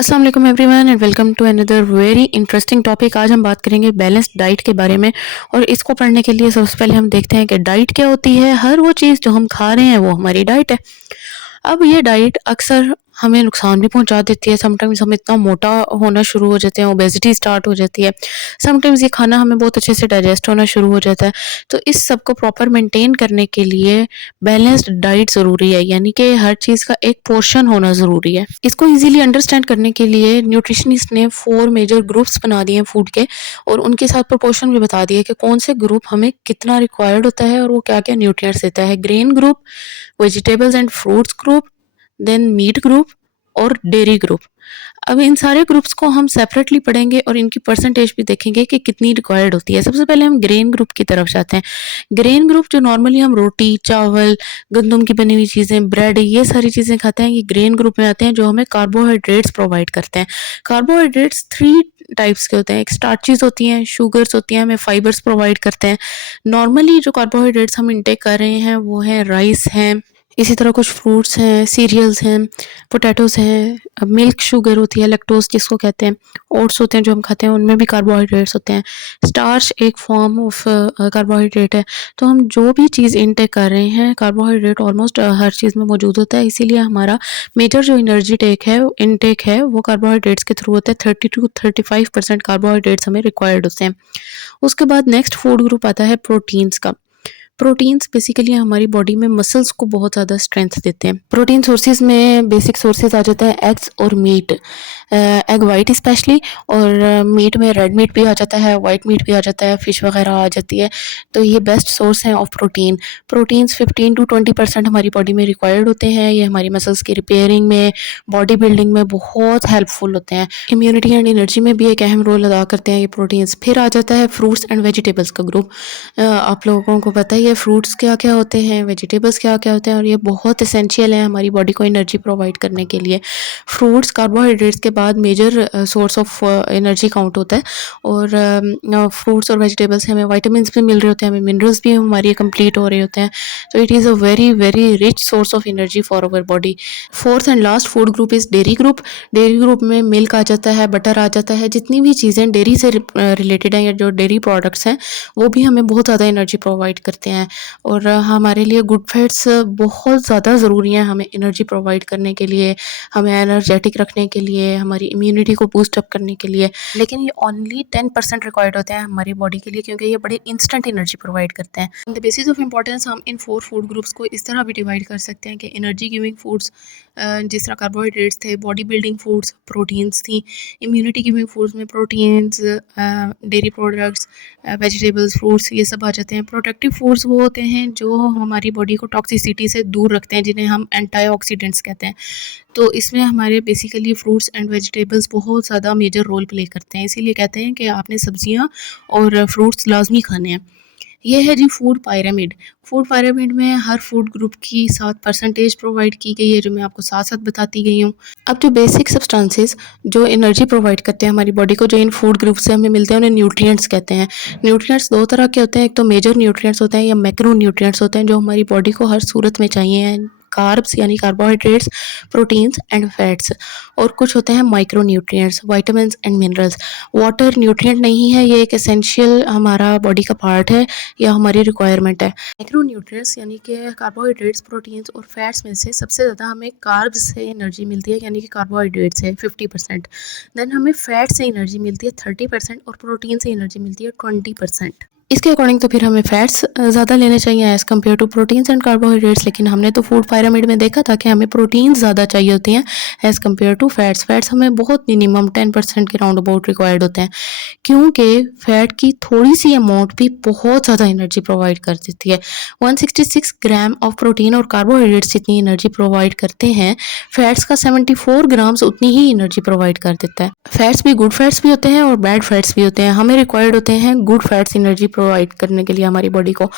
अस्सलाम वालेकुम everyone and welcome to another very interesting topic. आज हम बात करेंगे बैलेंस्ड डाइट के बारे में। और इसको पढ़ने के लिए सबसे पहले हम देखते हैं कि डाइट क्या होती है। हर वो चीज़ जो हम खा रहे हैं वो हमारी डाइट है। अब ये डाइट अक्सर हमें नुकसान भी पहुंचा देती है। समटाइम्स हम इतना मोटा होना शुरू हो जाते हैं, ओबेसिटी स्टार्ट हो जाती है। समटाइम्स ये खाना हमें बहुत अच्छे से डाइजेस्ट होना शुरू हो जाता है। तो इस सब को प्रॉपर मेंटेन करने के लिए बैलेंस्ड डाइट ज़रूरी है, यानी कि हर चीज़ का एक पोर्शन होना ज़रूरी है। इसको ईजिली अंडरस्टैंड करने के लिए न्यूट्रिशनिस्ट ने 4 मेजर ग्रुप्स बना दिए हैं फूड के, और उनके साथ प्रोपोर्शन भी बता दिए कि कौन से ग्रुप हमें कितना रिक्वायर्ड होता है और वो क्या-क्या न्यूट्रिएंट्स देता है। Grain group, vegetables and fruits group, then meat group और डेयरी ग्रुप। अब इन सारे ग्रुप्स को हम सेपरेटली पढ़ेंगे और इनकी परसेंटेज भी देखेंगे कि कितनी रिक्वायर्ड होती है। सबसे पहले हम ग्रेन ग्रुप की तरफ जाते हैं। ग्रेन ग्रुप जो नॉर्मली हम रोटी, चावल, गंदम की बनी हुई चीज़ें, ब्रेड, ये सारी चीज़ें खाते हैं, ये ग्रेन ग्रुप में आते हैं जो हमें कार्बोहाइड्रेट्स प्रोवाइड करते हैं। कार्बोहाइड्रेट्स 3 टाइप्स के होते हैं। एक स्टार्चेस होती हैं, शुगर्स होती हैं, हमें फाइबर्स प्रोवाइड करते हैं। नॉर्मली जो कार्बोहाइड्रेट्स हम इंटेक कर रहे हैं वो है राइस हैं, इसी तरह कुछ फ्रूट्स हैं, सीरियल्स हैं, पोटैटोज़ हैं, मिल्क शुगर होती है, लैक्टोज़ जिसको कहते हैं, ओट्स होते हैं जो हम खाते हैं, उनमें भी कार्बोहाइड्रेट्स होते हैं। स्टार्च एक फॉर्म ऑफ कार्बोहाइड्रेट है। तो हम जो भी चीज़ इनटेक कर रहे हैं, कार्बोहाइड्रेट ऑलमोस्ट हर चीज़ में मौजूद होता है। इसीलिए हमारा मेजर जो एनर्जी इनटेक है वो कार्बोहाइड्रेट्स के थ्रू होता है। 30 टू 35% कार्बोहाइड्रेट्स हमें रिक्वायर्ड होते हैं। उसके बाद नेक्स्ट फूड ग्रुप आता है प्रोटीन्स का। प्रोटीन्स बेसिकली हमारी बॉडी में मसल्स को बहुत ज़्यादा स्ट्रेंथ देते हैं। प्रोटीन सोर्सेज में बेसिक सोर्सेज आ जाता है एग्स और मीट, एग वाइट स्पेशली, और मीट में रेड मीट भी आ जाता है, वाइट मीट भी आ जाता है, फ़िश वगैरह आ जाती है। तो ये बेस्ट सोर्स हैं ऑफ प्रोटीन। प्रोटीन्स 15 टू 20% हमारी बॉडी में रिक्वायर्ड होते हैं। ये हमारी मसल्स की रिपेयरिंग में, बॉडी बिल्डिंग में बहुत हेल्पफुल होते हैं। इम्यूनिटी एंड एनर्जी में भी एक अहम रोल अदा करते हैं ये प्रोटीन्स। फिर आ जाता है फ्रूट्स एंड वेजिटेबल्स का ग्रुप। आप लोगों को पता ही है फ्रूट्स क्या-क्या होते हैं, वेजिटेबल्स क्या-क्या होते हैं, और ये बहुत एसेंशियल है हमारी बॉडी को एनर्जी प्रोवाइड करने के लिए। फ्रूट्स कार्बोहाइड्रेट्स के बाद major source of energy count होता है। और फ्रूट्स और वेजिटेबल्स से हमें विटामिन्स भी मिल रहे होते हैं, हमें मिनरल्स भी हमारी कंप्लीट हो रहे होते हैं। तो it is a very very rich source of energy for our body. Fourth and last food group is dairy group. Dairy group में मिल्क आ जाता है, बटर आ जाता है, जितनी भी चीज़ें डेयरी से रिलेटेड हैं या जो डेयरी प्रोडक्ट्स हैं वो भी हमें बहुत ज़्यादा एनर्जी प्रोवाइड करते हैं। और हमारे लिए गुड फैट्स बहुत ज़्यादा ज़रूरी हैं हमें एनर्जी प्रोवाइड करने के लिए, हमें एनर्जेटिक रखने के लिए, हमारी इम्यूनिटी को बूस्ट अप करने के लिए। लेकिन ये ओनली 10% रिक्वायर्ड होते हैं हमारी बॉडी के लिए, क्योंकि ये बड़े इंस्टेंट एनर्जी प्रोवाइड करते हैं। On the basis of importance हम इन 4 फूड ग्रुप्स को इस तरह भी डिवाइड कर सकते हैं कि एनर्जी गिविंग फूड्स जिस तरह कार्बोहाइड्रेट्स थे, बॉडी बिल्डिंग फूड्स प्रोटीन्स थी, इम्यूनिटी गिविंग फूड्स में proteins, dairy products, vegetables, fruits, ये सब आ जाते हैं। प्रोटेक्टिव फूड्स वो होते हैं जो हमारी बॉडी को टॉक्सिसिटी से दूर रखते हैं, जिन्हें हम एंटीऑक्सीडेंट्स कहते हैं। तो इसमें हमारे बेसिकली फ्रूट्स एंड वेजिटेबल्स बहुत ज़्यादा मेजर रोल प्ले करते हैं। इसीलिए कहते हैं कि आपने सब्जियां और फ्रूट्स लाजमी खाने हैं। ये है जी फूड पायरामिड। फूड पायरामिड में हर फूड ग्रुप की 7 परसेंटेज प्रोवाइड की गई है, जो मैं आपको साथ साथ बताती गई हूँ। अब जो बेसिक सब्सटेंसेस जो एनर्जी प्रोवाइड करते हैं हमारी बॉडी को, जो इन फूड ग्रुप से हमें मिलते हैं, उन्हें न्यूट्रिएंट्स कहते हैं। न्यूट्रिएंट्स 2 तरह के होते हैं। एक तो मेजर न्यूट्रिएंट्स होते हैं या मैक्रो न्यूट्रिएंट्स होते हैं, जो हमारी बॉडी को हर सूरत में चाहिए। कार्ब्स यानी कार्बोहाइड्रेट्स, प्रोटीन्स एंड फैट्स। और कुछ होते हैं micro nutrients, vitamins and minerals. Water nutrient नहीं है, ये एक एसेंशियल हमारा बॉडी का पार्ट है या हमारी रिक्वायरमेंट है। माइक्रो न्यूट्रिएंट्स यानी कि कार्बोहाइड्रेट्स, प्रोटीन्स और फैट्स में से सबसे ज़्यादा हमें कार्ब्स से एनर्जी मिलती है, यानी कि कार्बोहाइड्रेट से 50%। देन हमें फैट से एनर्जी मिलती है 30% और प्रोटीन से एनर्जी मिलती है 20%। इसके अकॉर्डिंग तो फिर हमें फैट्स ज़्यादा लेने चाहिए as compare to proteins and carbohydrates. लेकिन हमने तो फूड पायरामिड में देखा था कि हमें प्रोटीन्स ज़्यादा चाहिए होती हैं as compare to fats. Fats हमें बहुत मिनिमम 10% के राउंड अबाउट रिक्वायर्ड होते हैं, क्योंकि फैट की थोड़ी सी अमाउंट भी बहुत ज़्यादा एनर्जी प्रोवाइड कर देती है। 166 ग्राम ऑफ प्रोटीन और कार्बोहाइड्रेट्स जितनी एनर्जी प्रोवाइड करते हैं, फैट्स का 74 ग्राम्स उतनी ही एनर्जी प्रोवाइड कर देता है। फैट्स भी गुड फैट्स भी होते हैं और बैड फैट्स भी होते हैं। हमें रिक्वायर्ड होते हैं गुड फैट्स एनर्जी प्रोवाइड करने के लिए हमारी बॉडी को,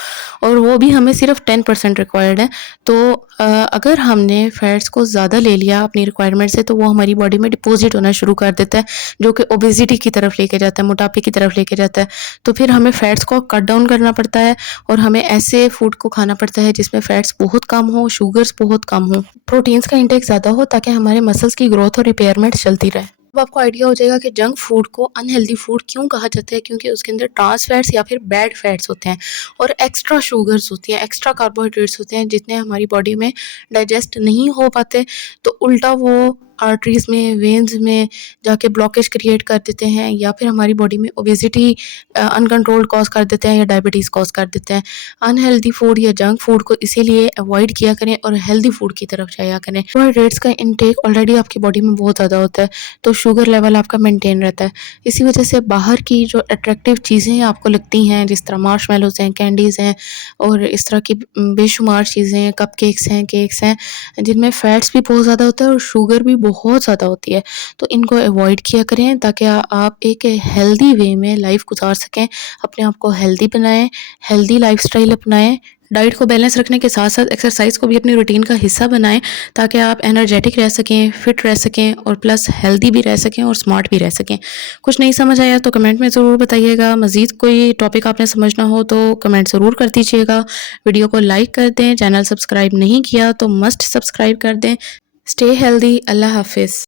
और वो भी हमें सिर्फ 10% रिक्वायर्ड है। तो अगर हमने फैट्स को ज़्यादा ले लिया अपनी रिक्वायरमेंट से, तो वो हमारी बॉडी में डिपॉजिट होना शुरू कर देता है, जो कि ओबेसिटी की तरफ लेके जाता है, मोटापे की तरफ लेके जाता है। तो फिर हमें फैट्स को कट डाउन करना पड़ता है और हमें ऐसे फूड को खाना पड़ता है जिसमें फैट्स बहुत कम हो, शुगर्स बहुत कम हो, प्रोटीन्स का इंटेक ज़्यादा हो, ताकि हमारे मसल्स की ग्रोथ और रिपेयरमेंट चलती रहे। अब आपको आइडिया हो जाएगा कि जंक फूड को अनहेल्दी फूड क्यों कहा जाता है, क्योंकि उसके अंदर ट्रांस फैट्स या फिर बैड फैट्स होते हैं और एक्स्ट्रा शुगर्स होती हैं, एक्स्ट्रा कार्बोहाइड्रेट्स होते हैं, जितने हमारी बॉडी में डाइजेस्ट नहीं हो पाते, तो उल्टा वो आर्टरीज में, वेन्स में जाके ब्लॉकेज क्रिएट कर देते हैं, या फिर हमारी बॉडी में ओबेसिटी अनकंट्रोल्ड कॉज कर देते हैं, या डायबिटीज़ कॉज कर देते हैं। अनहेल्दी फूड या जंक फूड को इसीलिए अवॉइड किया करें और हेल्दी फूड की तरफ जाया करें। कार्बोहाइड्रेट्स का इंटेक ऑलरेडी आपकी बॉडी में बहुत ज़्यादा होता है, तो शुगर लेवल आपका मेंटेन रहता है। इसी वजह से बाहर की जो अट्रैक्टिव चीज़ें आपको लगती हैं, जिस तरह मार्शमेलोज़ हैं, कैंडीज़ हैं और इस तरह की बेशुमार चीज़ें, कपकेक्स हैं, केक्स हैं, जिनमें फैट्स भी बहुत ज़्यादा होता है और शुगर भी बहुत ज़्यादा होती है, तो इनको अवॉइड किया करें, ताकि आप एक हेल्दी वे में लाइफ गुजार सकें, अपने आप को हेल्दी बनाएं, हेल्दी लाइफस्टाइल अपनाएं। डाइट को बैलेंस रखने के साथ साथ एक्सरसाइज को भी अपनी रूटीन का हिस्सा बनाएं, ताकि आप एनर्जेटिक रह सकें, फिट रह सकें और प्लस हेल्दी भी रह सकें और स्मार्ट भी रह सकें। कुछ नहीं समझ आया तो कमेंट में ज़रूर बताइएगा। मज़ीद कोई टॉपिक आपने समझना हो तो कमेंट ज़रूर कर दीजिएगा। वीडियो को लाइक कर दें, चैनल सब्सक्राइब नहीं किया तो मस्ट सब्सक्राइब कर दें। Stay healthy. अल्लाह हाफिज़।